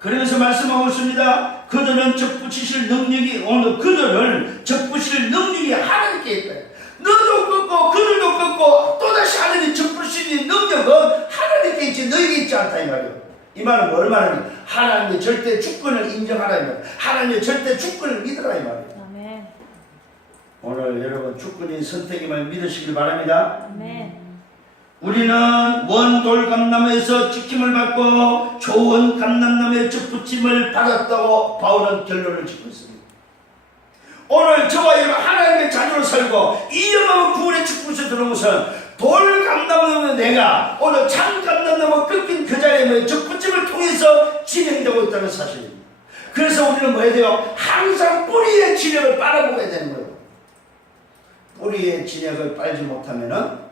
그러면서 말씀하고 있습니다. 그들은 접붙이실 능력이 오늘 그들을 접붙이실 능력이 하나님께 있다. 너도 꺾고 그들도 꺾고 또다시 하나님 접붙이실 능력은 하나님께 있지 너에게 있지 않다 이 말이에요. 이 말은 뭘 말하니? 하나님의 절대 주권을 인정하라 이 말이에요. 하나님의 절대 주권을 믿으라 이 말이에요. 아멘. 오늘 여러분 주권인 선택임을 믿으시길 바랍니다. 아멘. 우리는 원돌 감람에서 지킴을 받고 좋은 감람나무의 접붙임을 받았다고 바울은 결론을 짓고 있습니다. 오늘 저와 여러분 하나님의 자녀로 살고 이 영광의 구원의 축복에서 들어온 것은 돌 감람나무는 내가 오늘 참 감람나무 꺾인 그 자리에 접붙임을 통해서 진행되고 있다는 사실입니다. 그래서 우리는 뭐 해야 돼요? 항상 뿌리의 진액을 빨아먹어야 되는 거예요. 뿌리의 진액을 빨지 못하면은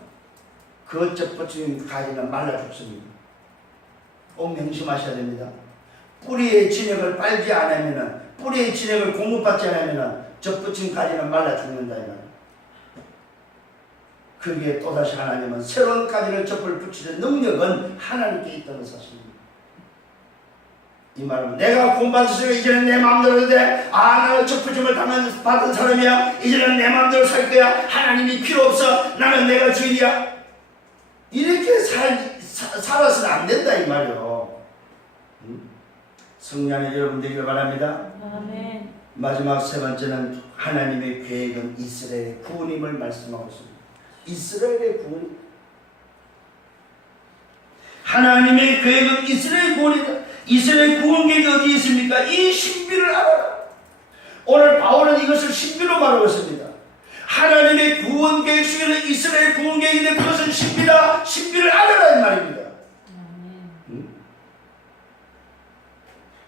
그 접붙임 가지는 말라 죽습니다. 꼭 명심하셔야 됩니다. 뿌리의 진액을 빨지 않으면은 뿌리의 진액을 공급받지 않으면은 접붙임 가지는 말라 죽는다 이 말이에요. 그게 또다시 하나님은 새로운 가지를 접을 붙이는 능력은 하나님께 있다는 사실입니다. 이 말은 내가 구원받았으니까 이제는 내 마음대로 돼. 나 접붙임을 받은 사람이야. 이제는 내 마음대로 살 거야. 하나님이 필요 없어. 나는 내가 주인이야. 이렇게 살아서는 안 된다 이 말이요. 성령의 여러분 되기를 바랍니다. 아멘. 마지막 세 번째는 하나님의 계획은 이스라엘의 구원임을 말씀하고 있습니다. 이스라엘의 구원. 하나님의 계획은 이스라엘의 구원이다. 이스라엘의 구원 계획이 어디에 있습니까? 이 신비를 알아라. 오늘 바울은 이것을 신비로 말하고 있습니다. 하나님의 구원 계획 중에는 이스라엘 구원 계획인데 그것은 신비다. 신비를 알아라 이 말입니다.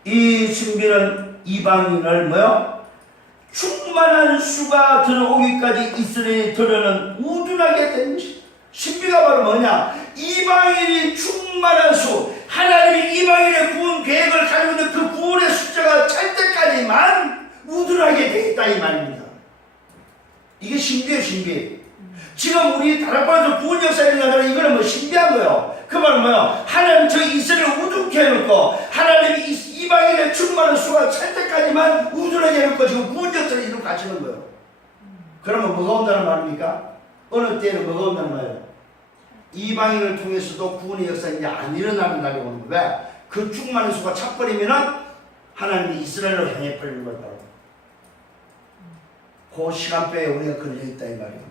이 신비는 이방인을 충만한 수가 들어오기까지 이스라엘이 들어는 우둔하게 된 것이다. 신비가 바로 뭐냐? 이방인이 충만한 수, 하나님이 이방인의 구원 계획을 가지고 있는 그 구원의 숫자가 찰 때까지만 우둔하게 되어 있다 이 말입니다. 이게 신비예요, 신비. 지금 우리 다락방에서 구원 역사에 일어나면 이거는 신비한 거예요. 그 말은 뭐예요? 하나님 저 이스라엘을 우둔케 해놓고 하나님이 이방인의 충만한 수가 찰 때까지만 우둔하게 해놓고 지금 구원 역사를 이루고 가시는 거예요. 그러면 뭐가 온다는 말입니까? 어느 때는 뭐가 온다는 말이에요? 이방인을 통해서도 구원의 역사가 이제 안 일어나는 날이 오는 거예요. 왜? 그 충만한 수가 차버리면은 하나님이 이스라엘로 향해 버리는 거예요. 바로. 그 시간표에 우리가 걸려있다 이 말이에요.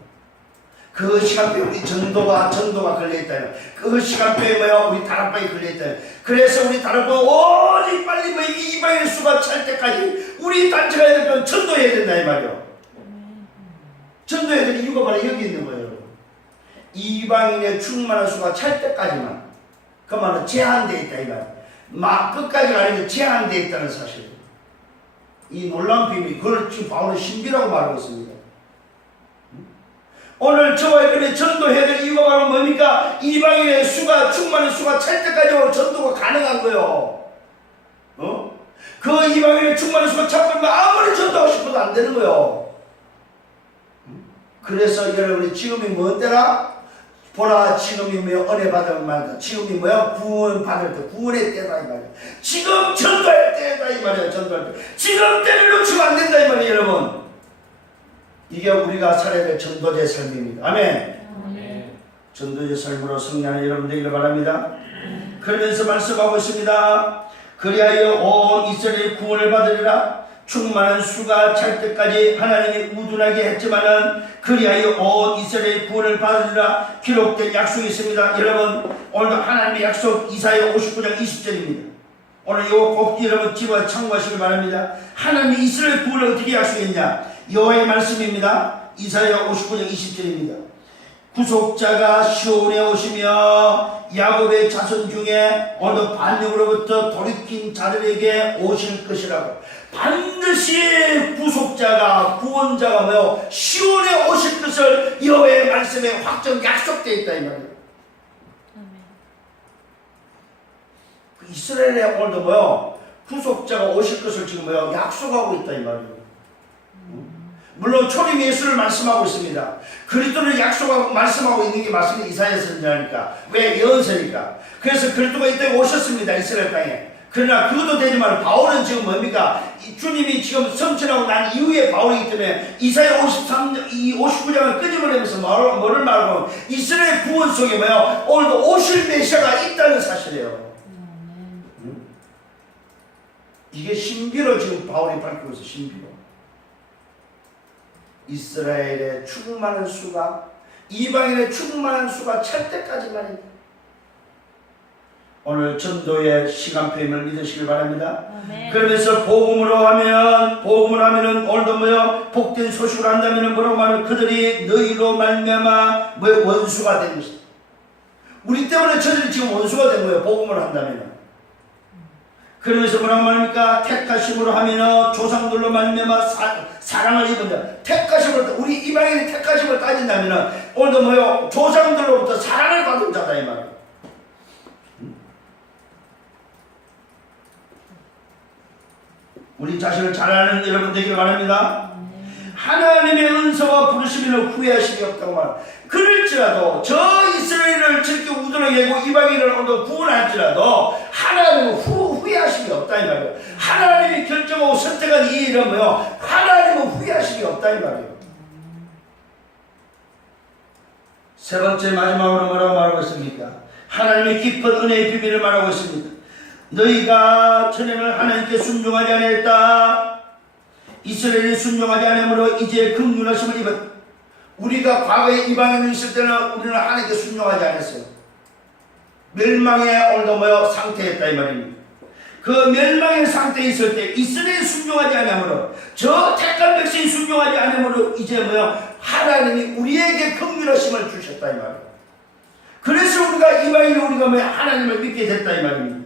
그 시간표에 우리 전도가 걸려있다. 그 시간표에 우리 다락방이 걸려있다. 그래서 우리 다락방 오직 빨리 이방인의 수가 찰 때까지 우리 단체가 해야 될 건 전도해야 된다 이 말이에요. 전도해야 될 이유가 바로 여기 있는 거예요. 이방인의 충만한 수가 찰 때까지만. 그 말은 제한되어 있다 이 말이에요. 끝까지가 아니고 제한되어 있다는 사실이에요. 이 놀라운 비밀, 그걸 지금 바울은 신비라고 말하고 있습니다. 오늘 저와 여러분이 전도해야 될 이유가 바로 뭡니까? 이방인의 수가, 충만한 수가 찰 때까지 전도가 가능한 거예요. 그 이방인의 충만한 수가 차버리면 아무리 전도하고 싶어도 안 되는 거예요. 그래서 여러분이 지금이 뭔 때라? 보라, 지금이 은혜 받을 말이다. 지금이 구원 받을 때, 구원의 때다 이 말이야. 지금 전도할 때다 이 말이야. 전도할 때. 지금 때를 놓치면 안 된다 이 말이야, 여러분. 이게 우리가 살아야 될 전도자의 삶입니다. 아멘. 아멘. 전도자의 삶으로 승리하는 여러분 되기를 바랍니다. 그러면서 말씀하고 있습니다. 그리하여 온 이스라엘 구원을 받으리라. 충만한 수가 찰 때까지 하나님이 우둔하게 했지만은 그리하여 온 이스라엘 구원을 받으리라 기록된 약속이 있습니다. 여러분 오늘도 하나님의 약속 이사야 59장 20절입니다. 오늘 이거 꼭 여러분 집어 참고하시기 바랍니다. 하나님이 이스라엘 구원을 어떻게 약속했냐? 여호와의 말씀입니다. 이사야 59장 20절입니다. 구속자가 시온에 오시며 야곱의 자손 중에 어느 반역으로부터 돌이킨 자들에게 오실 것이라고. 반드시 구속자가 구원자가 뭐요? 시온에 오실 것을 여호와의 말씀에 확정 약속되어 있다 이 말이에요. 이스라엘에 오늘도 뭐요? 구속자가 오실 것을 지금 뭐요? 약속하고 있다 이 말이에요. 물론 초림 예수를 말씀하고 있습니다. 그리스도를 약속하고 말씀하고 있는 게 말씀이 이사야 선지자니까. 왜? 예언서니까. 그래서 그리스도가 이때 오셨습니다. 이스라엘 땅에. 그러나 그것도 되지만 바울은 지금 뭡니까? 주님이 지금 성천하고 난 이후에 바울이기 때문에 이사야 59장을 끄집어내면서 뭐를 말하고 이스라엘 구원 속에 뭐야? 오늘도 오실 메시아가 있다는 사실이에요. 이게 신비로 지금 바울이 밝히고 있어. 신비로. 이스라엘의 충만한 수가 이방인의 충만한 수가 찰 때까지 말입니다. 오늘 전도의 시간표임을 믿으시길 바랍니다. 아멘. 그러면서 복음으로 하면은 오늘도 뭐요? 복된 소식을 한다면은 뭐라고 말하면 그들이 너희로 말미암아 뭐 원수가 된 것이다. 우리 때문에 저들이 지금 원수가 된 거예요. 복음을 한다면은. 그러면서 뭐라고 말합니까? 택하심으로 하면은 조상들로 말미암아 사랑을 입은다. 택하심으로 우리 이방인이 택하심을 따진다면은 오늘도 뭐요? 조상들로부터 사랑을 받은 자다 이 말이에요. 우리 자신을 잘 아는 여러분 되기를 바랍니다. 하나님의 은사와 부르심에는 후회하심이 없다고 말. 그럴지라도 저 이스라엘을 저렇게 우둔하게 하고 이방인을 오늘 구원할지라도 하나님은 후회하심이 없다 이 말이에요. 하나님이 결정하고 선택한 이 일은 뭐요? 하나님은 후회하심이 없다 이 말이에요. 세 번째 마지막으로 뭐라고 말하고 있습니까? 하나님의 깊은 은혜의 비밀을 말하고 있습니다. 너희가 전에는 하나님께 순종하지 아니했다. 이스라엘이 순종하지 않으므로 이제 긍휼하심을 입었다. 우리가 과거에 이방인이 있을 때는 우리는 하나님께 순종하지 않았어요. 멸망의 오늘도 뭐요? 상태였다 이 말입니다. 그 멸망의 상태에 있을 때 이스라엘이 순종하지 않으므로 저 택한 백성이 순종하지 않으므로 이제 뭐요? 하나님이 우리에게 긍휼하심을 주셨다 이 말이에요. 그래서 우리가 이방인이 우리가 뭐요? 하나님을 믿게 됐다 이 말입니다.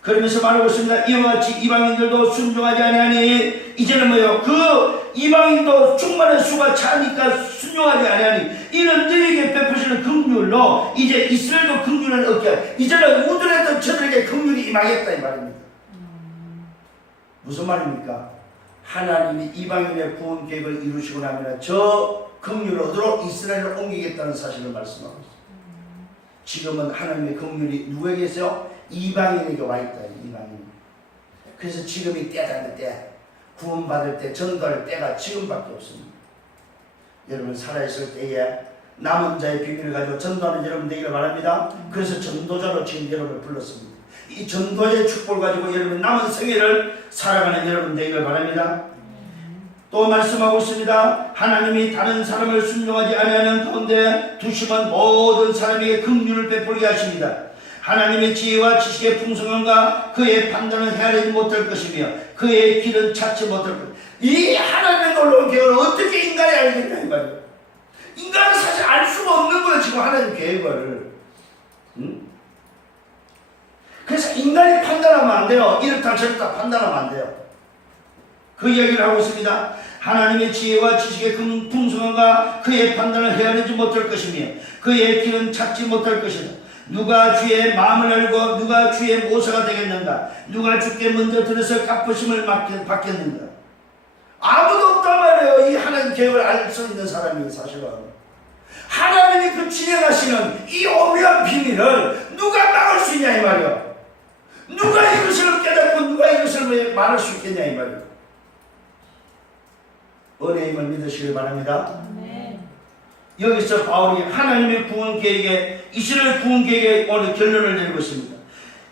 그러면서 말하고 있습니다. 이와 같이 이방인들도 순종하지 아니하니 이제는 뭐예요? 그 이방인도 충만한 수가 차니까 순종하지 아니하니 이는 너희에게 베푸시는 긍휼로 이제 이스라엘도 긍휼을 얻게 하니 이제는 우둔했던 저들에게 긍휼이 임하겠다 이 말입니다. 무슨 말입니까? 하나님이 이방인의 구원 계획을 이루시고 나면 저 긍휼을 얻으러 이스라엘을 옮기겠다는 사실을 말씀하고 있습니다. 지금은 하나님의 긍휼이 누구에게 있어요? 이방인에게 와있다. 이방인. 그래서 지금이 때다. 때. 구원받을 때 전도할 때가 지금밖에 없습니다. 여러분 살아있을 때에 남은 자의 비밀을 가지고 전도하는 여러분 되기를 바랍니다. 그래서 전도자로 지금 여러분을 불렀습니다. 이 전도의 축복을 가지고 여러분 남은 생애를 살아가는 여러분 되기를 바랍니다. 또 말씀하고 있습니다. 하나님이 다른 사람을 순종하지 아니하는 가운데 두심은 모든 사람에게 긍휼을 베풀게 하십니다. 하나님의 지혜와 지식의 풍성함과 그의 판단은 헤아리지 못할 것이며 그의 길은 찾지 못할 것이며 이 하나님의 놀라운 계획을 어떻게 인간이 알겠냐 이 말이에요. 인간은 사실 알 수가 없는 거예요. 지금 하나님 계획을. 그래서 인간이 판단하면 안 돼요. 이렇다 저렇다 판단하면 안 돼요. 그 이야기를 하고 있습니다. 하나님의 지혜와 지식의 풍성함과 그의 판단을 헤아리지 못할 것이며 그의 길은 찾지 못할 것이다. 누가 주의 마음을 알고 누가 주의 모사가 되겠는가? 누가 주께 먼저 들어서 갚으심을 받겠는가? 아무도 없단 말이에요. 이 하나님 계획을 알 수 있는 사람이 사실은. 하나님이 그 진행하시는 이 오묘한 비밀을 누가 막을 수 있냐 이 말이에요. 누가 이것을 깨닫고 누가 이것을 말할 수 있겠냐 이 말이에요. 은혜임을 믿으시길 바랍니다. 여기서 바울이 하나님의 구원 계획에, 이스라엘 구원 계획에 오늘 결론을 내리고 있습니다.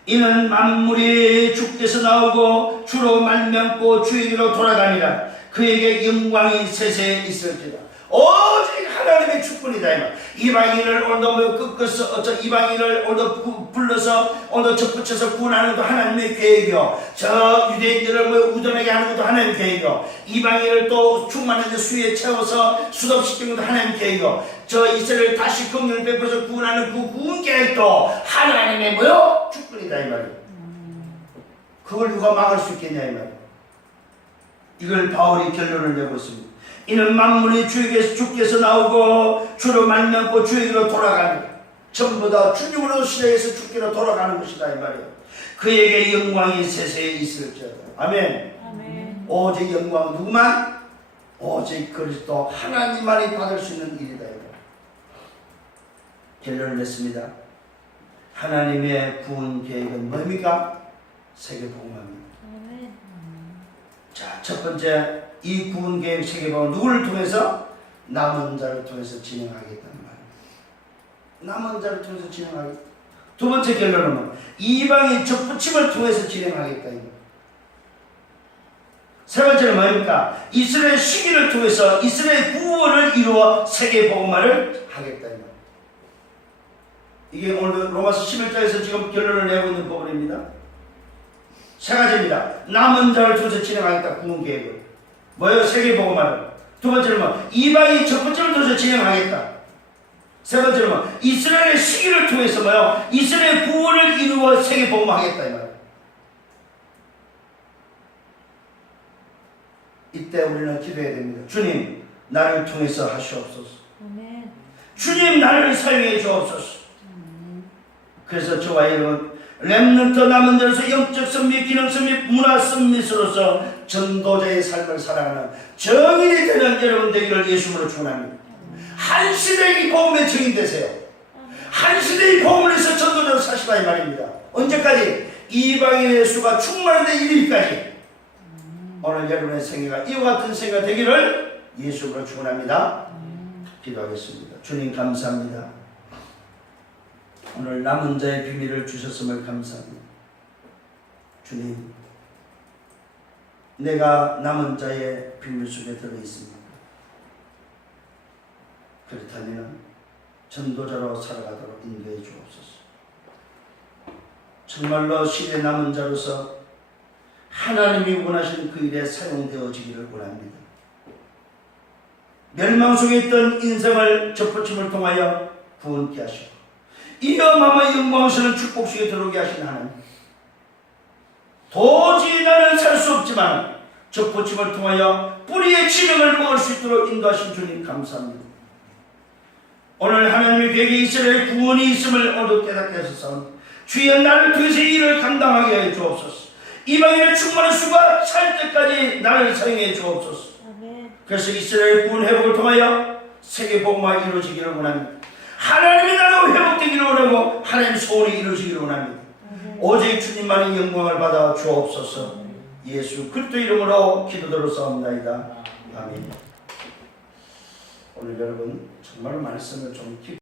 이는 만물이 주께서 나오고 주로 말미암고 주에게로 돌아가니라. 그에게 영광이 세세에 있을지라. 오직 하나님의 주권이다 이 말. 이방인을 오늘도 꺾어서 이방인을 오늘도 불러서 오늘 접붙여서 구원하는 것도 하나님의 계획이요, 저 유대인들을 우둔하게 하는 것도 하나님의 계획이요, 이방인을 또 충만한 수에 채워서 수독시키는 것도 하나님의 계획이요, 저 이스라엘 다시 긍휼을 베풀어서 구원하는 그 구원 계획도 하나님의 뭐요? 주권이다 이 말이에요. 그걸 누가 막을 수 있겠냐 이 말이에요. 이걸 바울이 결론을 내고 있습니다. 이는 만물이 주께서 나오고 주로 말미암고 주에게로 돌아가는, 전부 다 주님으로 시작해서 주께로 돌아가는 것이다 이 말이에요. 그에게 영광이 세세에 있을지어다. 아멘. 아멘. 오직 영광은 누구만? 오직 그리스도 하나님만이 받을 수 있는 일이다. 결론을 냈습니다. 하나님의 구원 계획은 뭡니까? 세계복음화입니다. 아멘. 자, 첫 번째, 이 구원 계획 세계복음은 누구를 통해서? 남은 자를 통해서 진행하겠다는 말입니다. 남은 자를 통해서 진행하겠다. 두 번째 결론은 이방인 접붙임을 통해서 진행하겠다. 세 번째는 뭡니까? 이스라엘 시기를 통해서 이스라엘 구원을 이루어 세계복음화를 하겠다. 이게 오늘 로마서 11장에서 지금 결론을 내고 있는 부분입니다. 세 가지입니다. 남은 자를 통해서 진행하겠다. 구원 계획을. 뭐예요? 세계복음화를. 두 번째는 뭐? 이방인 첫 번째를 통해서 진행하겠다. 세 번째는 뭐? 이스라엘의 시기를 통해서 뭐요? 이스라엘 구원을 이루어 세계복음화하겠다 이 말이에요. 이때 우리는 기도해야 됩니다. 주님, 나를 통해서 하시옵소서. 아멘. 주님, 나를 사용해 주옵소서. 그래서 저와 여러분, 렘넌트 남은 자로서 영적 선미, 기능 선미, 문화 선미스로서 전도자의 삶을 살아가는 정인이 되는 여러분 되기를 예수님으로 축원합니다. 한 시대의 복음의 증인 되세요. 한 시대의 복음을 위해서 전도자로 사시라 이 말입니다. 언제까지? 이방인의 수가 충만한 이르기까지. 오늘 여러분의 생애가 이와 같은 생애가 되기를 예수님으로 축원합니다. 기도하겠습니다. 주님 감사합니다. 오늘 남은 자의 비밀을 주셨음을 감사합니다. 주님, 내가 남은 자의 비밀 속에 들어있습니다. 그렇다면 전도자로 살아가도록 인도해 주옵소서. 정말로 시대 남은 자로서 하나님이 원하시는 그 일에 사용되어지기를 원합니다. 멸망 속에 있던 인생을 접붙임을 통하여 구원케 하시고 이 어마어마한 영광스러운 축복 속에 들어오게 하신 하나님, 도저히 나는 살 수 없지만 접붙임을 통하여 뿌리의 지령을 먹을 수 있도록 인도하신 주님 감사합니다. 오늘 하나님의 계획에 이스라엘 구원이 있음을 오늘 깨닫게 하소서. 주여, 나를 통해서 이 일을 감당하게 해 주옵소서. 이방인의 충만한 수가 찰 때까지 나를 사용해 주옵소서. 그래서 이스라엘 구원 회복을 통하여 세계복음화 이루어지기를 원합니다. 하나님의 나라가 회복되기를 원하고 하나님의 소원이 이루어지기를 원합니다. 오직 주님만이 영광을 받아 주옵소서. 예수 그리스도 이름으로 기도드렸사옵나이다. 아멘. 오늘 여러분 정말 말씀을 좀 깊이